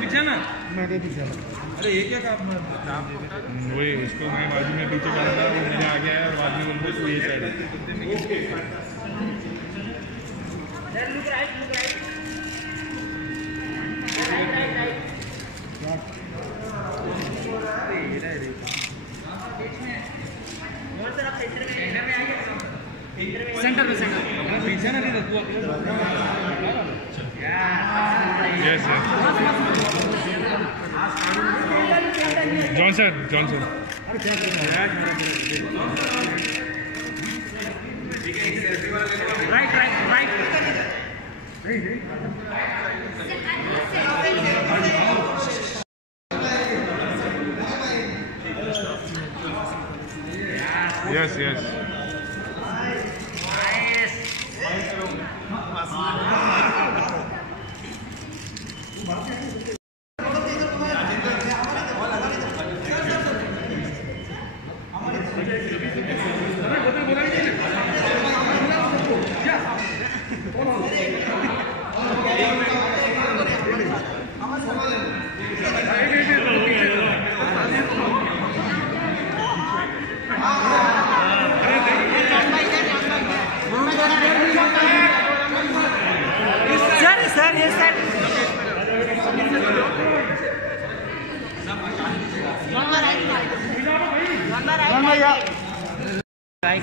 पीछे ना मेरे पीछे। अरे ये क्या काम वही उसको मैं बाजू में पीछे खड़ा था, वो मुझे आ गया है और बाद में बोल रहे ये साइड सेंटर में पीछे ना नहीं रखो। Yes Johnson Johnson right right right yes yes sir ये सर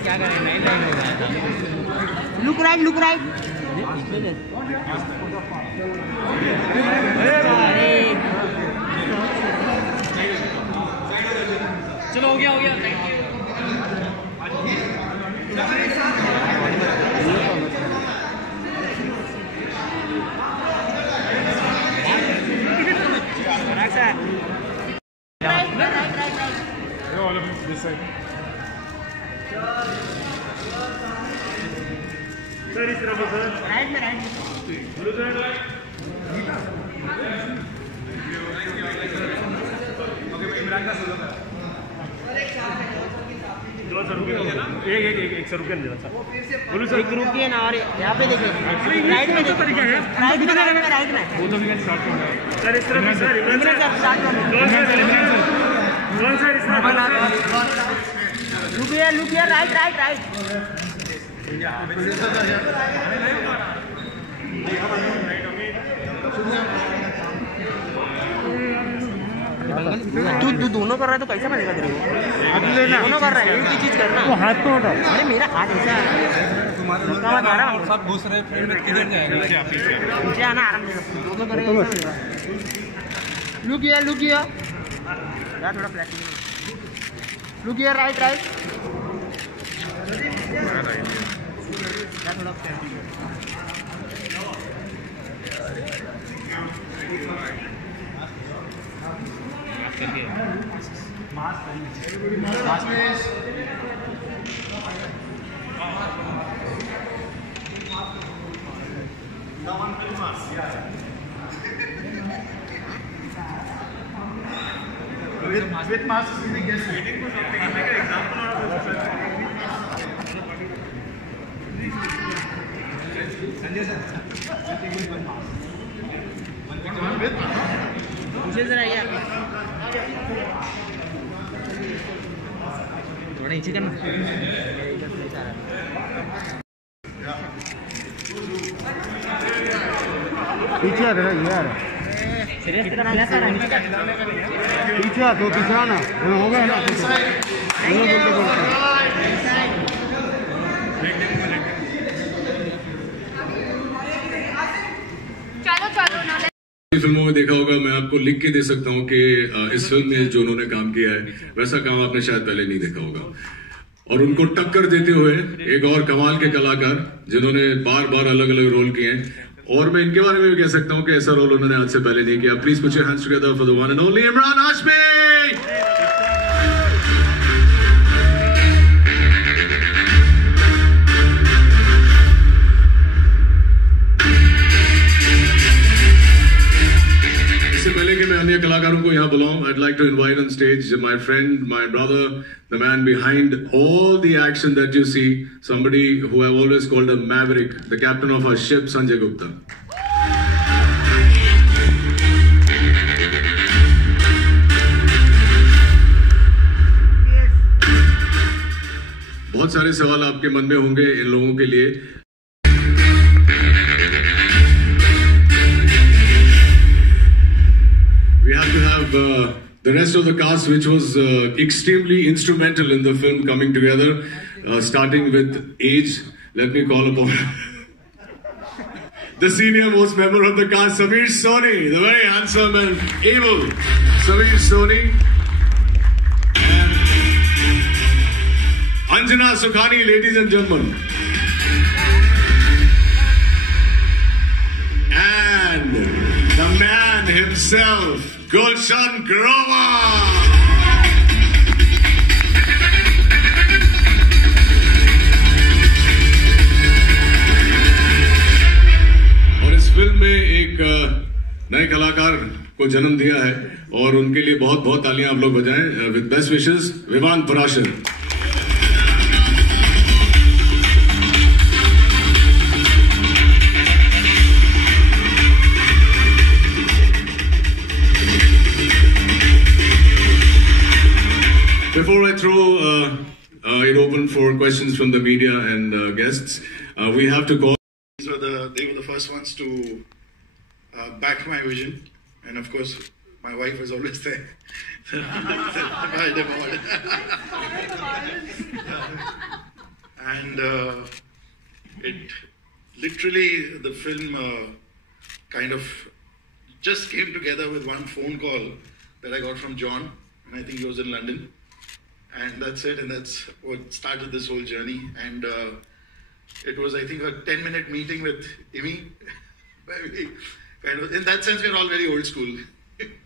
क्या करें नहीं लुक राइट चलो हो गया all of this side. Sir, इस तरफ सर राइट में blue side right okay Imran का सोलो का दो सर रुकिए एक सर रुकिए जरा सा बोलो सर एक रुकिए ना और यहाँ पे देखिए राइट में देखो राइट में वो तो भी स्टार्ट करना है सर इस तरफ सर स्टार्ट करो लुक हियर राइट तू दोनों कर रहा है तो कैसा बनेगा तेरे को? दोनों कर रहा है एक ही चीज करना। वो हाथ तो हटा। अरे मेरा हाथ ऐसा है तुम्हारा सब घुस रहे फ्रेम में किधर जाएगा पीछे आना आराम से दोनों करेंगे लुक हियर यार थोड़ा फ्लैट लुक हियर राइट थोड़ा with masks we guess waiting for something like an example or Sanjay sir one with मुझे जरा यार थोड़ा नीचे करना पीछे आ रहा यार सीरियस करना पीछे आ तो पीछे आना हो गया ना फिल्मों में देखा होगा, मैं आपको लिख के दे सकता हूँ कि इस फिल्म में जो उन्होंने काम किया है वैसा काम आपने शायद पहले नहीं देखा होगा। और उनको टक्कर देते हुए एक और कमाल के कलाकार जिन्होंने बार बार अलग अलग रोल किए हैं, और मैं इनके बारे में भी कह सकता हूँ कि ऐसा रोल उन्होंने आज से पहले नहीं किया। Please put your hands together for the one and only Imran Hashmi. अन्य कलाकारों को यहाँ बुलाऊं, I'd like to invite on stage my friend, my brother, the man behind all the action that you see, somebody who I've always called a maverick, the captain of our ship, Sanjay Gupta. बहुत सारे सवाल आपके मन में होंगे इन लोगों के लिए. We have to have the rest of the cast, which was extremely instrumental in the film coming together, starting with age. Let me call upon the senior most member of the cast, Sameer Soni, the very handsome and able Sameer Soni. Anjana Sukhani, ladies and gentlemen. And the man himself, Gulshan Grover. और इस film में एक नए कलाकार को जन्म दिया है और उनके लिए बहुत बहुत तालियां आप लोग बजाएं. With best wishes, Vivaan Parashar. Before I throw it open for questions from the media and guests, we have to call. They were the first ones to back my vision, and of course, my wife was always there. And it literally, the film kind of just came together with one phone call that I got from John, and I think he was in London. And that's it, and that's what started this whole journey. And it was, I think, a 10-minute meeting with Imi. Kind of, in that sense, we're all very old school.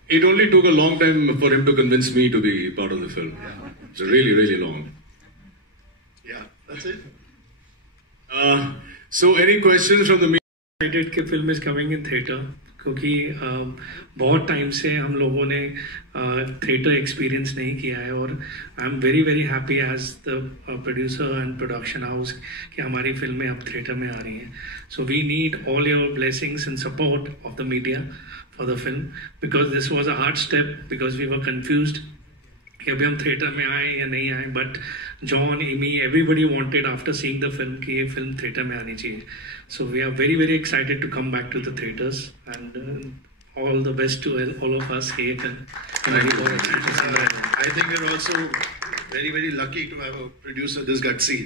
It only took a long time for him to convince me to be part of the film. Yeah. It's really, really long. Yeah, that's it. So, any questions from the media? Excited कि film is coming in theatre. क्योंकि बहुत time से हम लोगों ने theatre experience नहीं किया है और I am very very happy as the producer and production house कि हमारी फिल्में अब थिएटर में आ रही हैं. So we need all your blessings and support of the media for the film because this was a hard step because we were confused कि अभी हम थिएटर में आए या नहीं आए. But John, Immy, everybody wanted after seeing the film कि ये फिल्म थिएटर में आनी चाहिए. So we are very, very excited to come back to the theatres, and all the best to all of us here. I think we're also very, very lucky to have a producer this gutsy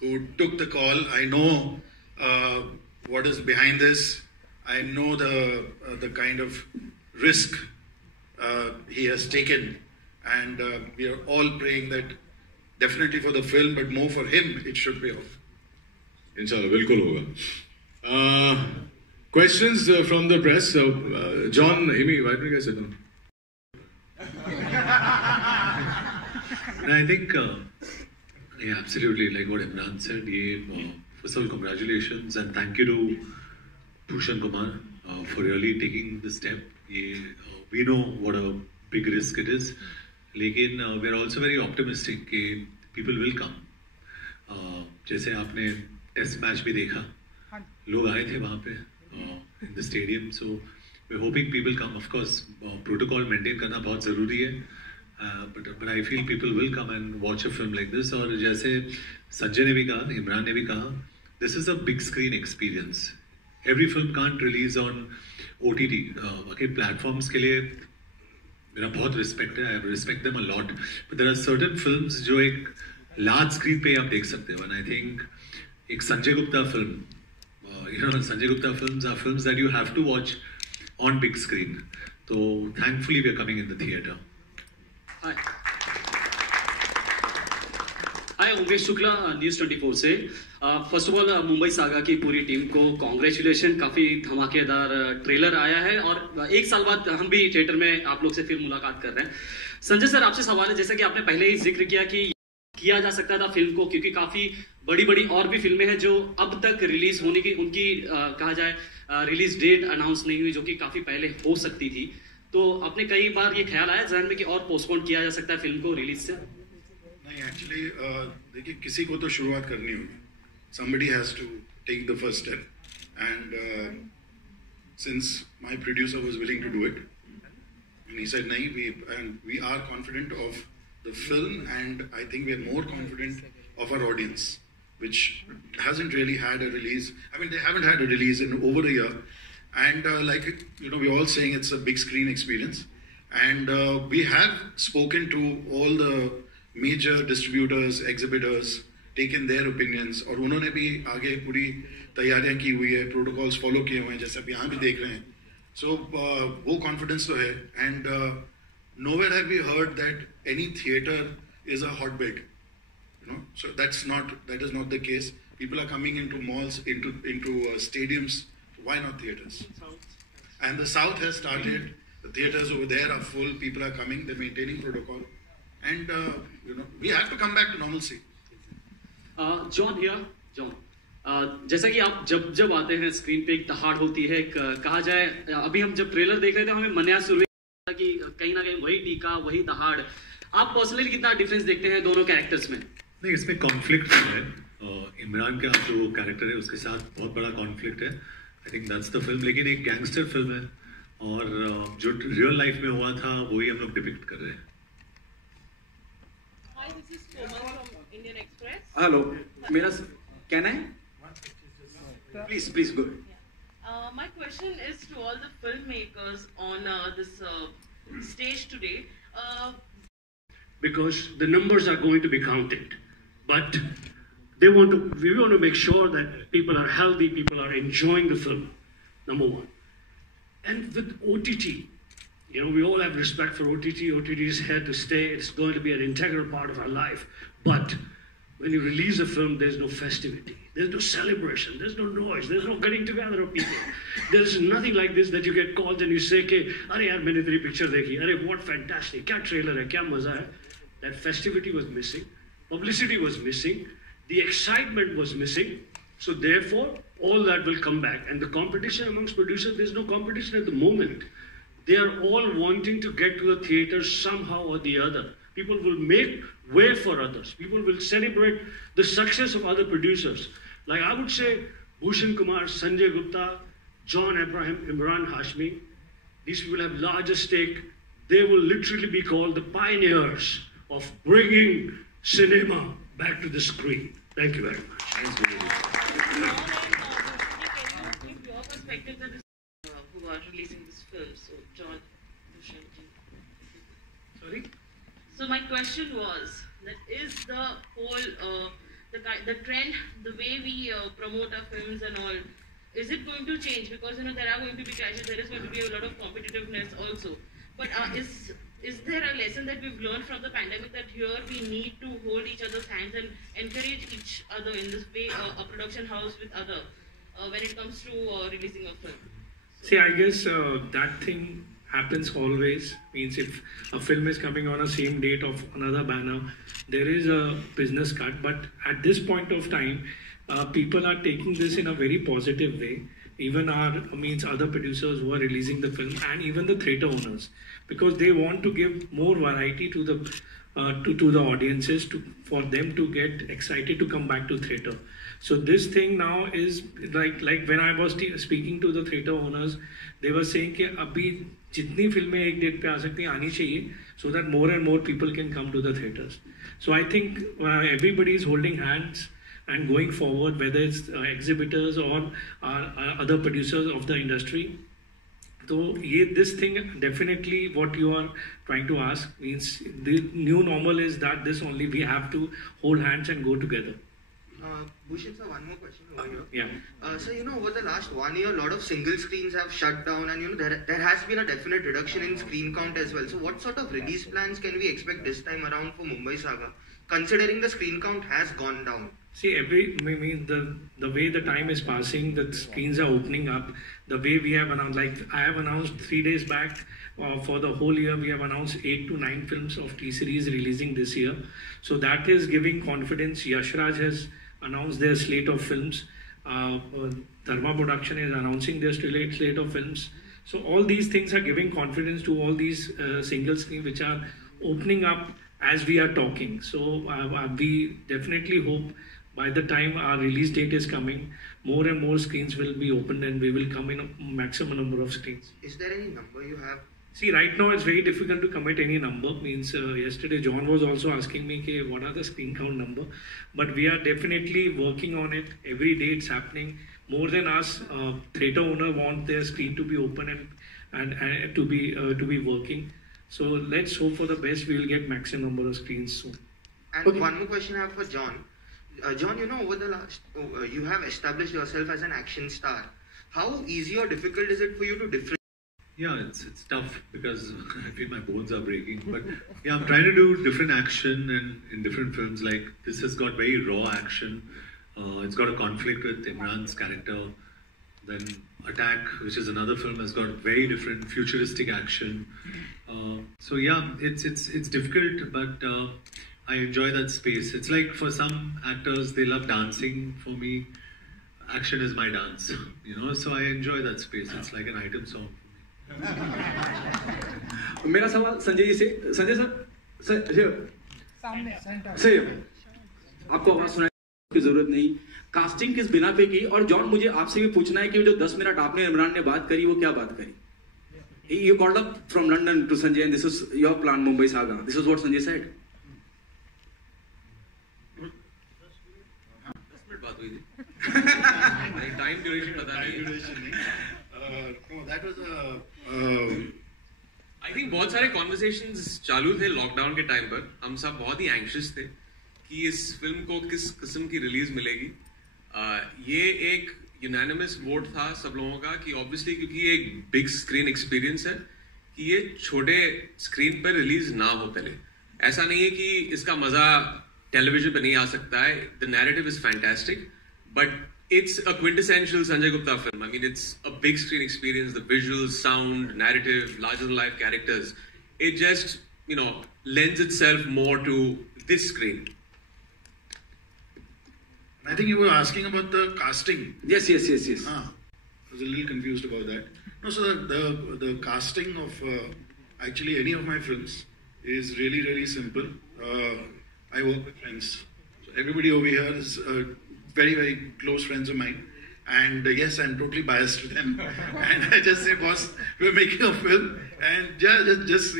who took the call. I know what is behind this. I know the kind of risk he has taken, and we are all praying that definitely for the film, but more for him, it should pay off. Inshallah, bilkul hoga. Questions from the press. John, Amy, why don't you guys sit down? I think, yeah, absolutely, like what Imran said. First of all, congratulations and thank you to Bhushan Kumar for really taking the step. We know what a big risk it is. Lekin we are also very optimistic that people will come. जैसे आपने test match भी देखा, लोग आए थे वहाँ पे in the stadium, so we're hoping people come. Of course, protocol maintain करना बहुत ज़रूरी है, but I feel people will come and watch a film like this. और जैसे संजय ने भी कहा, इमरान ने भी कहा, this is a big screen experience. Every film can't release on OTT. Okay, platforms के लिए मेरा बहुत respect है, I respect them a lot. But there are certain films जो एक large screen पे आप देख सकते हो, and I think एक Sanjay Gupta film, Sanjay Gupta films are films that you have to watch on big screen. So thankfully we are coming in the theatre. Hi. Hi, Umesh Shukla, news 24 से. First of all Mumbai saga की पूरी team को congratulation. काफ़ी धमाकेदार trailer आया है और एक साल बाद हम भी थिएटर में आप लोग से फिर मुलाकात कर रहे हैं. संजय सर, आपसे सवाल है, जैसा कि आपने पहले ही जिक्र किया कि किया जा सकता था फिल्म को, क्योंकि काफ़ी बड़ी बड़ी और भी फिल्में हैं जो अब तक रिलीज होने की उनकी कहा जाए रिलीज डेट अनाउंस नहीं हुई, जो कि काफ़ी पहले हो सकती थी. तो अपने कई बार ये ख्याल आया जहन में कि और पोस्टपोन किया जा सकता है फिल्म को रिलीज से? नहीं, एक्चुअली देखिए, किसी को तो शुरुआत करनी होगी. Somebody has to take the first step, and since my producer was willing to do it, and he said, "Nahi, we are confident of the film, and I think we are more confident of our audience, which hasn't really had a release. I mean, they haven't had a release in over a year, and like we're all saying it's a big screen experience, and we have spoken to all the major distributors, exhibitors, taken their opinions, और उन्होंने भी आगे पूरी तैयारियां की हुई है, protocols follow किए हुए हैं, जैसे आप यहाँ भी देख रहे हैं. So वो कॉन्फिडेंस तो है, and nowhere have we heard that any theater is a hotbed. So that is not the case. People are coming into malls, into stadiums. Why not theaters? And the South has started. The theaters over there are full. People are coming. They're maintaining protocol, and we have to come back to normalcy. John here, John, जैसा कि आप जब आते हैं screen पे एक दहाड़ होती है, कहा जाए अभी हम जब ट्रेलर देख रहे थे हमें मन्या सुरभि कि कहीं ना कहीं वही टीका वही दहाड़. आप पर्सनली कितना डिफरेंस देखते हैं दोनों कैरेक्टर्स में? नहीं, इसमें कॉन्फ्लिक्ट है. इमरान का जो कैरेक्टर है उसके साथ बहुत बड़ा कॉन्फ्लिक्ट है. I think that's the film. लेकिन एक गैंगस्टर फिल्म है और जो रियल लाइफ में हुआ था वही हम लोग डिपिक्ट कर रहे हैं. Hi, this is Komal from Indian Express. Hello, can I? Please go. My question is to all the filmmakers on this stage today. Because the numbers are going to be counted, but we want to make sure that people are healthy, people are enjoying the film, number one. And with OTT, we all have respect for OTT. OTT is here to stay. It's going to be an integral part of our life. But when you release a film, there's no festivity. There's no celebration. There's no noise. There's no getting together of people. There's nothing like this that you get called and you say, "Arey yaar, maine teri picture dekhi. Arey, what fantastic. Kya trailer hai. Kya maza hai." That festivity was missing. Publicity was missing. The excitement was missing. So therefore, all that will come back. And the competition amongst producers, there's no competition at the moment. They are all wanting to get to the theater somehow or the other. People will make way for others. People will celebrate the success of other producers. Like I would say, Bhushan Kumar, Sanjay Gupta, John Abraham, Imran Hashmi, these people have larger stake. They will literally be called the pioneers of bringing cinema back to the screen. Thank you very much. Can you give your perspective on this, who are releasing this film? So, John, Bhushan. Sorry? So my question was that is the whole the trend, the way we promote our films and all, is it going to change? Because there are going to be clashes, there is going to be a lot of competitiveness also. But is there a lesson that we've learned from the pandemic that here we need to hold each other's hands and encourage each other in this way, a production house with other, when it comes to releasing a film? See, I guess that thing happens always. Means if a film is coming on a same date of another banner, there is a business cut. But at this point of time, people are taking this in a very positive way. Even other producers who are releasing the film, and even the theatre owners, because they want to give more variety to the audiences, for them to get excited to come back to theatre. So this thing now is like when I was speaking to the theatre owners, they were saying कि अभी जितनी फिल्में एक date पे आ सकती हैं आनी चाहिए, so that more and more people can come to the theatres. So I think everybody is holding hands and going forward, whether it's exhibitors or other producers of the industry. So this thing, definitely what you are trying to ask means the new normal is that this only we have to hold hands and go together. Bhushan sir, one more question over here. Yeah. So over the last 1 year, a lot of single screens have shut down, and there has been a definite reduction in screen count as well. So what sort of release plans can we expect this time around for Mumbai Saga, considering the screen count has gone down? See, the way the time is passing, the screens are opening up. The way we have announced, like I have announced 3 days back, for the whole year, we have announced 8 to 9 films of T-Series releasing this year. So that is giving confidence. Yash Raj has announced their slate of films. Dharma Production is announcing their slate of films. So all these things are giving confidence to all these single screens which are opening up as we are talking. So we definitely hope by the time our release date is coming, more and more screens will be opened and we will come in a maximum number of screens. Is there any number you have? See, right now it's very difficult to commit any number. Means yesterday John was also asking me, what are the screen count number? But we are definitely working on it. Every day it's happening. More than us, theatre owner want their screen to be open and to be working. So let's hope for the best. We will get maximum number of screens soon. And one more question I have for John. John, over the last, you have established yourself as an action star. How easy or difficult is it for you to differentiate? Yeah, it's tough because I feel my bones are breaking. But yeah, I'm trying to do different action in different films. Like this has got very raw action. It's got a conflict with Imran's character. Then Attack, which is another film, has got very different futuristic action. So yeah, it's difficult, but I enjoy that space. It's like for some actors, they love dancing. For me, action is my dance. So I enjoy that space. It's like an item song. मेरा सवाल संजय जी से, Sanjay sir, सही आपको आवाज सुनाने की जरूरत नहीं, कास्टिंग किस बिना पे की? और जॉन, मुझे आपसे भी पूछना है कि जो 10 मिनट आपने इमरान ने बात करी, वो क्या बात करी? You called up from London to Sanjay and this is your plan, Mumbai Saga. This is what Sanjay said. 10 minute बात हुई थी. टाइम ड्यूरेशन पता नहीं. No, that was I think बहुत सारे कॉन्वर्सेशंस चालू थे लॉकडाउन के टाइम पर. हम सब बहुत ही एंग्शियस थे कि इस फिल्म को किस किस्म की रिलीज मिलेगी. ये एक यूनानिमस वोट था सब लोगों का कि ऑब्वियसली क्योंकि ये एक बिग स्क्रीन एक्सपीरियंस है कि ये छोटे स्क्रीन पर रिलीज ना हो. पहले ऐसा नहीं है कि इसका मजा टेलीविजन पर नहीं आ सकता है. The narrative is fantastic but it's a quintessential Sanjay Gupta film. I mean, it's a big screen experience. The visuals, sound, narrative, larger-than-life characters. It just, lends itself more to this screen. I think you were asking about the casting. Yes. I was a little confused about that. No, so the casting of actually any of my films is really, really simple. I work with friends. So everybody over here is very, very close friends of mine. And yes, I'm totally biased to them. And I just say, boss, we're making a film. And just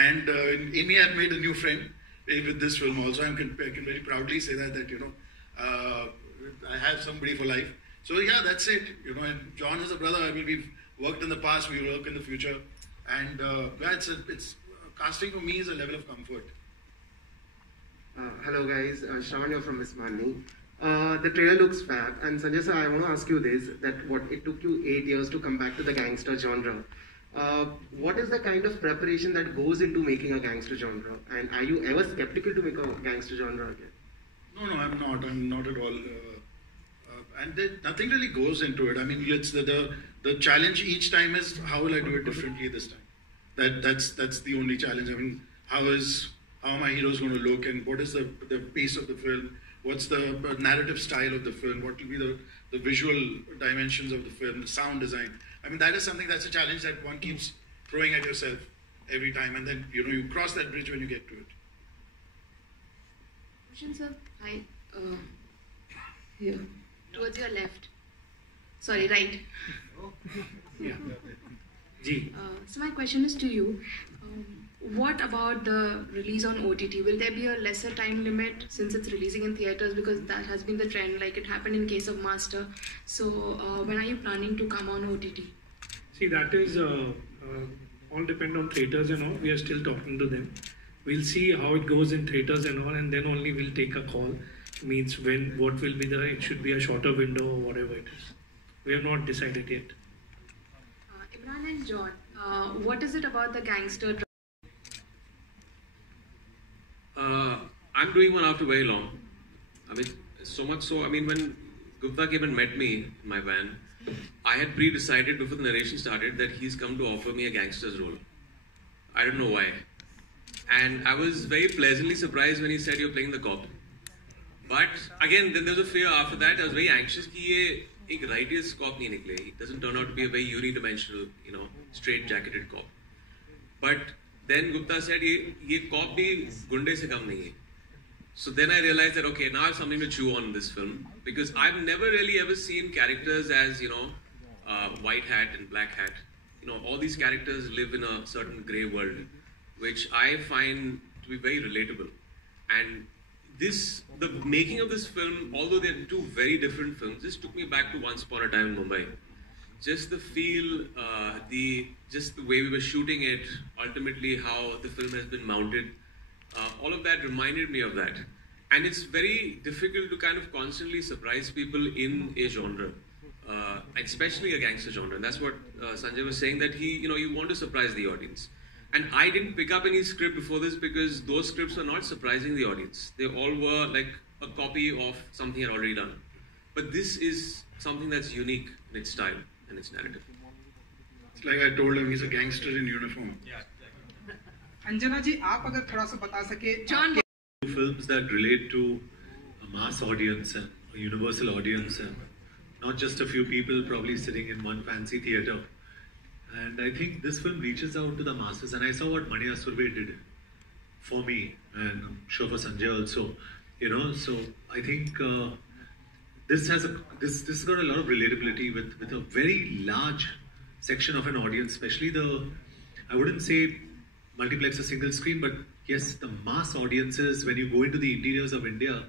and Amy had made a new friend with this film also. I can very proudly say that I have somebody for life. So yeah, that's it. And John is a brother. We've worked in the past, we work in the future. And it's casting for me is a level of comfort. Hello guys, Shravan from Miss Mani. The trailer looks fab, and Sanjay sir, I want to ask you this: that it took you 8 years to come back to the gangster genre. What is the kind of preparation that goes into making a gangster genre? And are you ever skeptical to make a gangster genre again? No, I'm not. I'm not at all. And nothing really goes into it. I mean, it's the challenge each time is how will I do it differently this time. That's the only challenge. I mean, how are my heroes going to look, and what is the pace of the film? What's the narrative style of the film? What will be the visual dimensions of the film, the sound design? I mean, that is something that's a challenge that one keeps throwing at yourself every time, and then you cross that bridge when you get to it. Question, sir. Hi. Here, towards your left. Sorry, right. Yeah. Ji. So my question is to you. What about the release on OTT? Will there be a lesser time limit since it's releasing in theaters? Because that has been the trend, like it happened in case of Master. So when are you planning to come on OTT? See, that is all depend on theaters and all. We are still talking to them. We'll see how it goes in theaters and all, and then only we'll take a call. Means what will be it should be a shorter window or whatever it is. We have not decided yet. Imran and John, what is it about the gangster? I'm doing one after very long. I mean, so much so. I mean, when Gupta came and met me in my van, I had pre-decided before the narration started that he's come to offer me a gangster's role. I don't know why. And I was very pleasantly surprised when he said you're playing the cop. But again, then there was a fear after that. I was very anxious कि ये एक righteous cop नहीं निकले. He doesn't turn out to be a very unidimensional, straight jacketed cop. But then Gupta said ये cop भी गुंडे से कम नहीं है. So then I realized that okay, now I have something to chew on in this film, because I've never really ever seen characters as white hat and black hat. All these characters live in a certain grey world, which I find to be very relatable. And the making of this film, although they're two very different films, this took me back to Once Upon a Time in Mumbai. Just the feel, just the way we were shooting it, ultimately how the film has been mounted, all of that reminded me of that. And it's very difficult to kind of constantly surprise people in a genre, especially a gangster genre. And that's what Sanjay was saying, that you want to surprise the audience. And I didn't pick up any script before this because those scripts were not surprising the audience. They all were like a copy of something I'd already done. But this is something that's unique in its style and its narrative. It's like I told him, he's a gangster in uniform. Anjana जी, आप अगर थोड़ा सा बता सके John, films that relate to a mass audience and a universal audience, and not just a few people probably sitting in one fancy theatre. And I think this film reaches out to the masses, and I saw what Mani Asurve did for me, and I'm sure for Sanjay also. So I think this has got a lot of relatability with a very large section of an audience, especially I wouldn't say multiplex a single screen, but yes, the mass audiences, when you go into the interiors of India,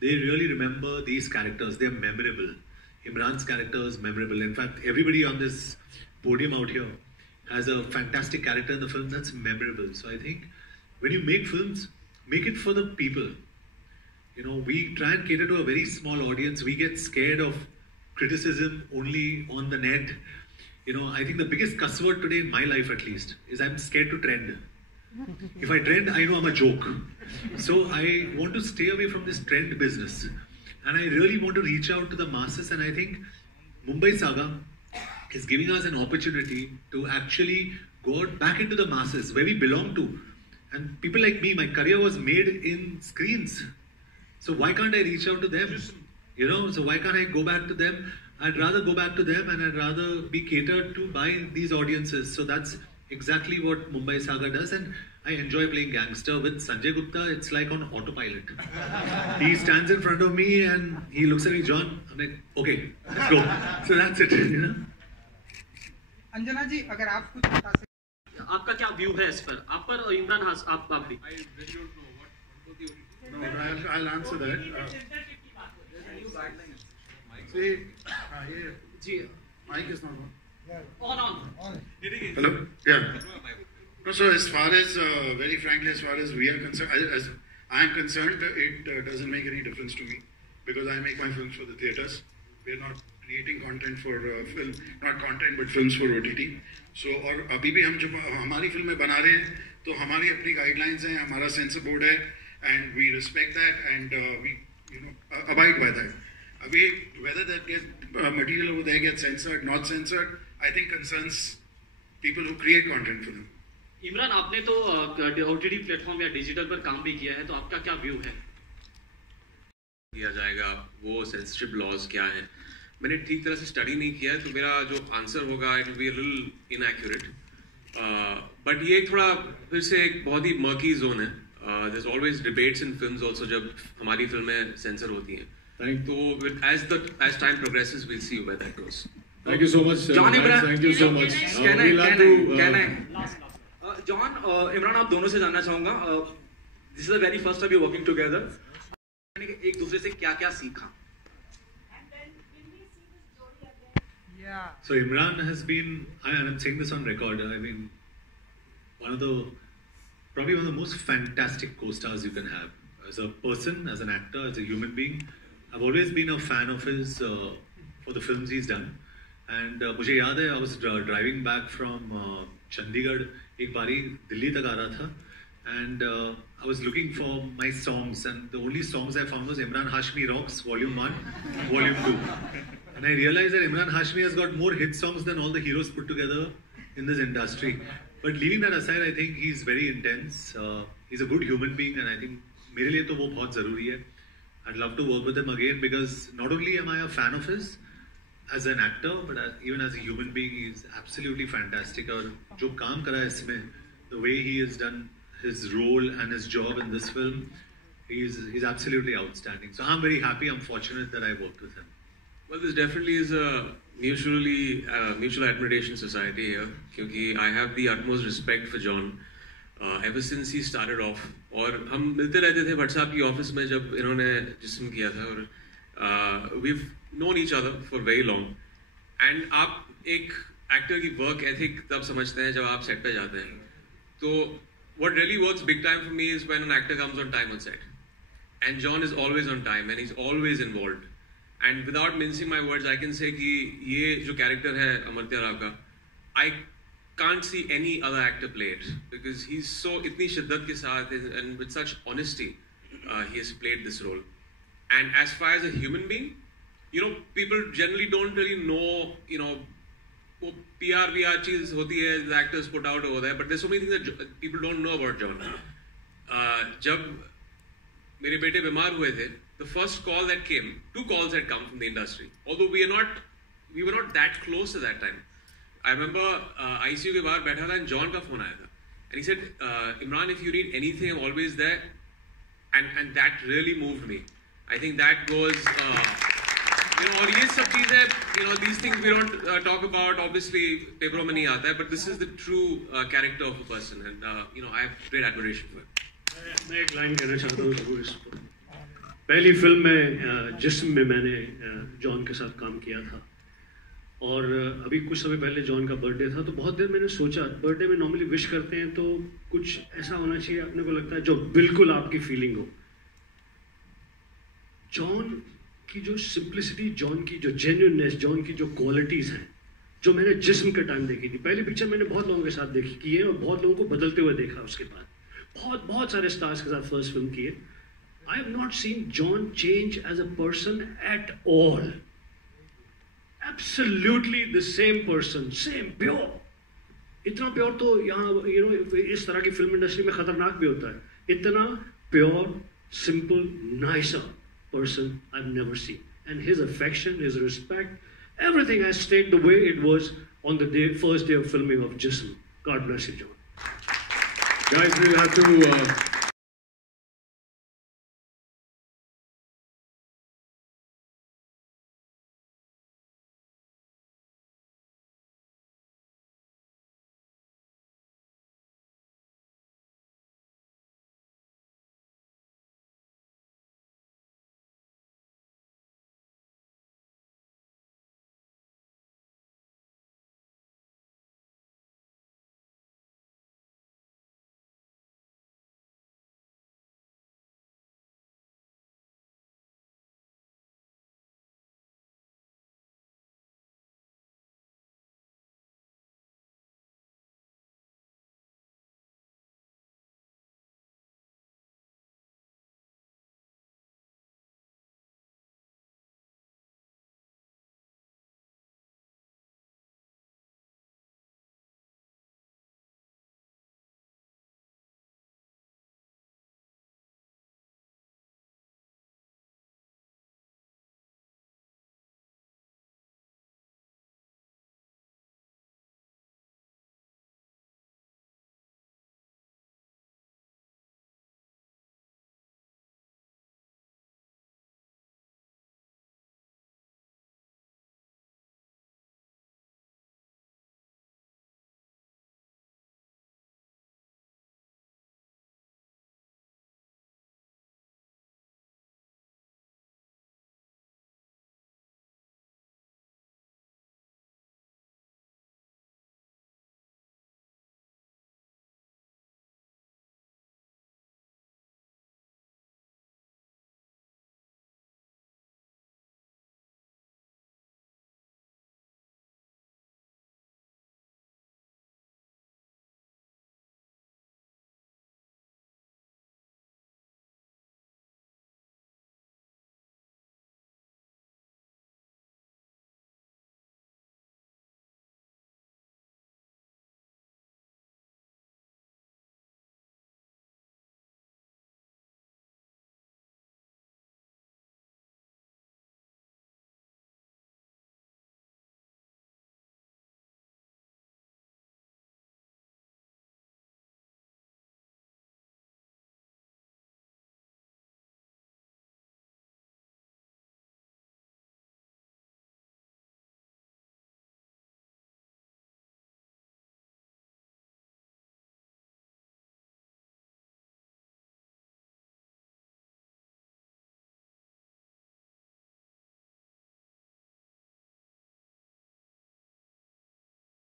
they really remember these characters. They're memorable. Imran's character is memorable. In fact, everybody on this podium out here has a fantastic character in the film that's memorable. So I think when you make films, make it for the people. We try and cater to a very small audience. We get scared of criticism only on the net. I think the biggest cuss word today in my life, at least, is I'm scared to trend. If I trend, I know I'm a joke. So I want to stay away from this trend business. And I really want to reach out to the masses. And I think Mumbai Saga is giving us an opportunity to actually go out back into the masses where we belong to. And people like me, my career was made in screens. So why can't I reach out to them? So why can't I go back to them? I'd rather go back to them, and I'd rather be catered to by these audiences. So that's exactly what Mumbai Saga does. And I enjoy playing gangster with Sanjay Gupta. It's like on autopilot. He stands in front of me and he looks at me, John. I'm like, okay, let's go. So that's it. Anjana जी, अगर आप कुछ बता सकें, आपका क्या view है इस पर? आप पर और इमरान आप भी. No, I'll answer that. See, mic is not on. On. Hello? Yeah. No, so as far as, very frankly, as far as we are concerned, as I am concerned, it doesn't make any difference to me, because I make my films for the theatres. We are not creating content for film, not content but films for OTT. So, और अभी भी हम जब हमारी फिल्में बना रहे हैं, तो हमारी अपनी guidelines हैं, हमारा censor board है, and we respect that, and we abide by that. Whether that material over there gets censored, not censored, I think concerns people who create content for them. Imran, आपने तो OTT प्लेटफॉर्म या digital पर काम भी किया है, तो आपका क्या व्यू है? किया जाएगा, वो सेंसिटिव लॉज क्या है? मैंने ठीक तरह से स्टडी नहीं किया है, तो मेरा जो आंसर होगा it will be a little inaccurate. बट ये थोड़ा फिर से एक बहुत ही मर्की जोन है. There is always debates in films also जब हमारी फिल्में सेंसर होती हैं. तो as time progresses, we'll see where that goes. Thank you so much. John Imran, thank you so much. Can I? John, Imran, आप दोनों से जानना चाहूँगा. This is the very first time you're working together. एक दूसरे से क्या सीखा? Yeah. So Imran has been, and I'm saying this on record, I mean, probably one of the most fantastic co-stars you can have. As a person, as an actor, as a human being, I've always been a fan of his for the films he's done. And मुझे याद है, I was driving back from Chandigarh, एक बारी दिल्ली तक आ रहा था, and I was looking for my songs, and the only songs I found was Imran Hashmi Rocks, Volume 1, Volume 2. And I realized that Imran Hashmi has got more hit songs than all the heroes put together in this industry. But leaving that aside, I think he's very intense. He's a good human being, and I think मेरे लिए तो वो बहुत ज़रूरी है. I'd love to work with him again, because not only am I a fan of his, as an actor, but even as a human being, he's absolutely fantastic. और जो काम करा है इसमें, the way he has done his role and his job in this film, he's absolutely outstanding. So I'm very happy. I'm fortunate that I worked with him. Well, this definitely is a mutual admiration society here. क्योंकि I have the utmost respect for John ever since he started off. और हम मिलते रहते थे भट्ट साहब की office में जब इन्होंने जिस्म किया था और we've known each other for very long. And आप एक एक्टर की वर्क एथिक तब समझते हैं जब आप सेट पे जाते हैं. तो what really works big time for me is when an actor comes on time on set. And John is always on time and he's always involved. And without mincing my words, I can say कि ये जो character है अमर्त्य राव का, I can't see any other actor play it because he's so इतनी शिद्दत के साथ and with such honesty he has played this role. And as far as a human being, you know, people generally don't really know, you know, वो PR चीज होती है, the actors put out over there, but there's so many things that people don't know about John. जब मेरे बेटे बीमार हुए थे, the first call that came, 2 calls had come from the industry. Although we were not that close at that time. I remember ICU के बाहर बैठा था and John का phone आया था. And he said, Imran, if you need anything, I'm always there. And that really moved me. I think that was, you know, और ये सब चीजें, you know, these things we don't talk about. Obviously, पेपरों में नहीं आता है, but this is the true character of a person, and you know, I have great admiration for it. मैं एक लाइन कहना चाहता हूँ जरूर इस पर. पहली फिल्म में जिस्म में मैंने जॉन के साथ काम किया था और अभी कुछ समय पहले जॉन का बर्थडे था तो बहुत देर मैंने सोचा बर्थडे में नॉर्मली विश करते हैं तो कुछ ऐसा होना चाहिए अपने को लगता है जो बिल्कुल आपकी फीलिंग हो. जॉन की जो सिंप्लिसिटी, जॉन की जो जेन्युइननेस, जॉन की जो क्वालिटीज़ हैं जो मैंने जिस्म के टाइम देखी थी. पहली पिक्चर मैंने बहुत लोगों के साथ देखी की है और बहुत लोगों को बदलते हुए देखा. उसके बाद बहुत सारे स्टार्स के साथ फर्स्ट फिल्म की है. I have not seen John change as a person at all. Absolutely the same person, same pure. इतना प्योर तो यहाँ you know इस तरह की फिल्म इंडस्ट्री में खतरनाक भी होता है. इतना pure, simple, nicer person I've never seen. And his affection, his respect, everything has stayed the way it was on the first day of filming of Jism. God bless you, John. Guys, we'll have to